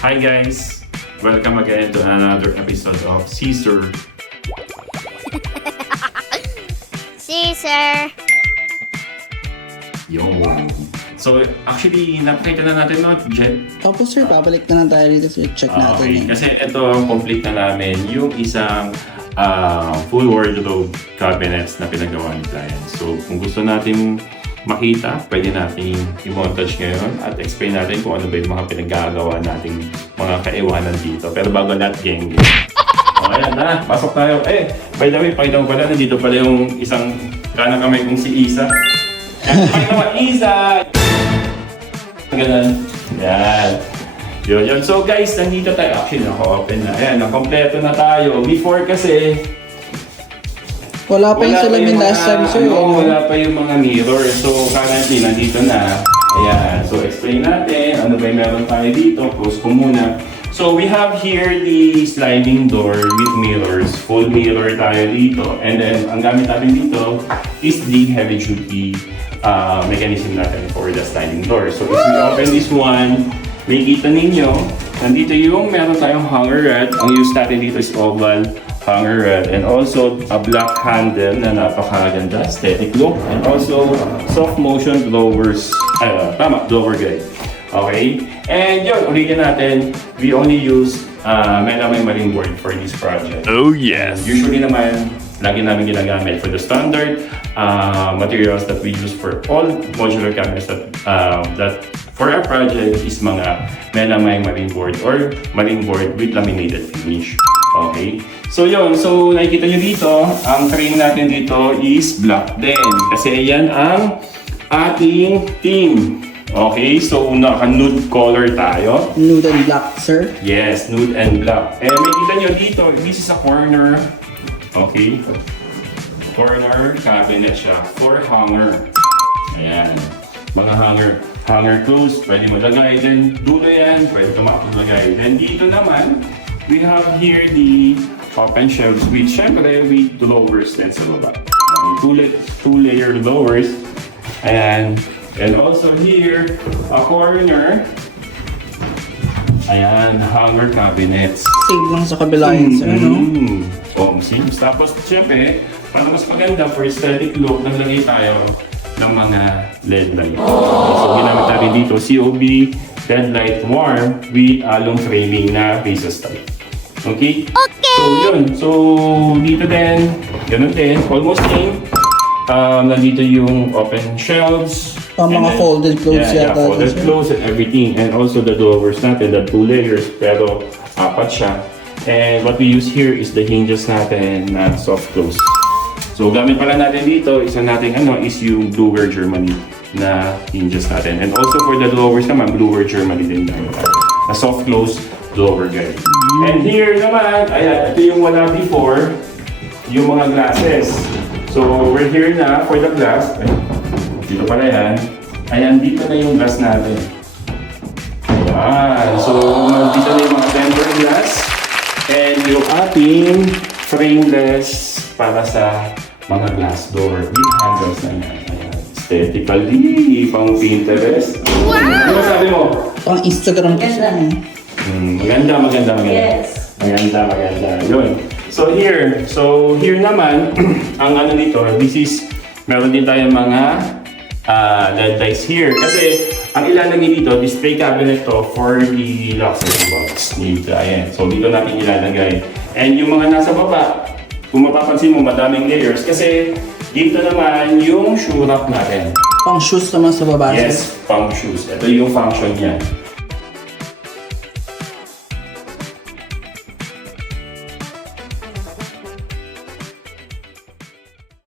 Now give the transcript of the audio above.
Hi guys! Welcome again to another episode of Caesar. Caesar! Yun. So actually, napakita na natin no, Jet? Tapos sir, babalik na lang tayo dito sir. Check natin Okay, yun. kasi ito, complete na namin yung isang full wardrobe cabinets na pinagawa ni client. So kung gusto natin makita, pwede natin i-montage ngayon at explain natin kung ano ba yung mga pinagagawa nating mga kaiwanan dito. Pero bago lahat, gang. O ayan na, pasok tayo. By the way, pakita mo pala, nandito pala yung isang kanang kamay kong si Isa. Pakita mo, Isa! Ganun. Yan. Yun. So guys, nandito tayo. Actually, naka-open na. Ayan, nakompleto na tayo. Before kasi, Wala pa yung salamin last time sir. wala pa yung mga mirror. So currently, nandito na. Ayan. So explain natin. Ano ba yung meron tayo dito? Close ko muna. So we have here the sliding door with mirrors. Full mirror tayo dito. And then, ang gamit natin dito is the heavy duty mechanism natin for the sliding door. So if we open this one, makikita ninyo, nandito yung meron tayong hanger rod. Ang use natin dito is oval hanger rod. And also a black handle na napakaganda, aesthetic look. And also soft motion blowers. Blower guide. Okay? And yun, ulitin natin, we only use melamine marine board for this project. Oh yes! Usually naman, lagi namin ginagamit for the standard materials that we use for all modular cabinets that for our project is mga melamine marine board or marine board with laminated finish. Okay? So yun, so nakikita nyo dito, ang frame natin dito is black din. Kasi yan ang ating team. Okay, so naka-nude color tayo. Nude and black sir. Yes, nude and black. And makikita nyo dito, this is a corner. Okay. Corner cabinet siya for hanger. Ayan. Mga hanger clothes, pwede mo lagay. Then dulo yan, pwede ka makalagay. Then dito naman, we have here the open shelves with syempre with blowers din sa baba. Two-layer blowers. Ayan. And also here, a corner. Ayan, hanger cabinets. Save lang sa kabila yun sir. No? Seems. Tapos, syempre, para mas maganda for aesthetic look, naglagay tayo ng mga LED light. So, ginamit natin dito, COB LED light warm with along framing na faces type. Okay? So, yun. So, dito din, ganun din, almost same. Nandito yung open shelves. Pang And mga then, folded clothes yeah, yata. folded sir. clothes and everything. And also the drawers natin, the 2 layers, pero apat siya. And what we use here is the hinges natin na soft close. So gamit pala natin dito, isa natin is yung Bluer Germany na hinges natin. And also for the drawers naman, Bluer Germany din tayo. Na soft close drawer guide. And here naman, ayan, ito yung wala before, yung mga glasses. So we're here na for the glass. Dito pala yan. Ayan, dito na yung glass natin. Ayan. So, dito na yung mga tempered glass. And yung ating frameless para sa mga glass door with handles na yan. Ayan. Aesthetically, pang Pinterest. Ano masabi mo? Pang Instagram ko siya. Maganda. Yes. Maganda. Yun. So here naman, ang ano dito, meron din tayong mga LED lights here. Kasi, ang ilalagay dito, display cabinet to for the luxury box ni client. So, dito natin ilalagay. And yung mga nasa baba, kung mapapansin mo, madaming layers. Kasi, dito naman yung shoe rack natin. Pang shoes naman sa baba sir. Yes, pang shoes. Ito yung function niya.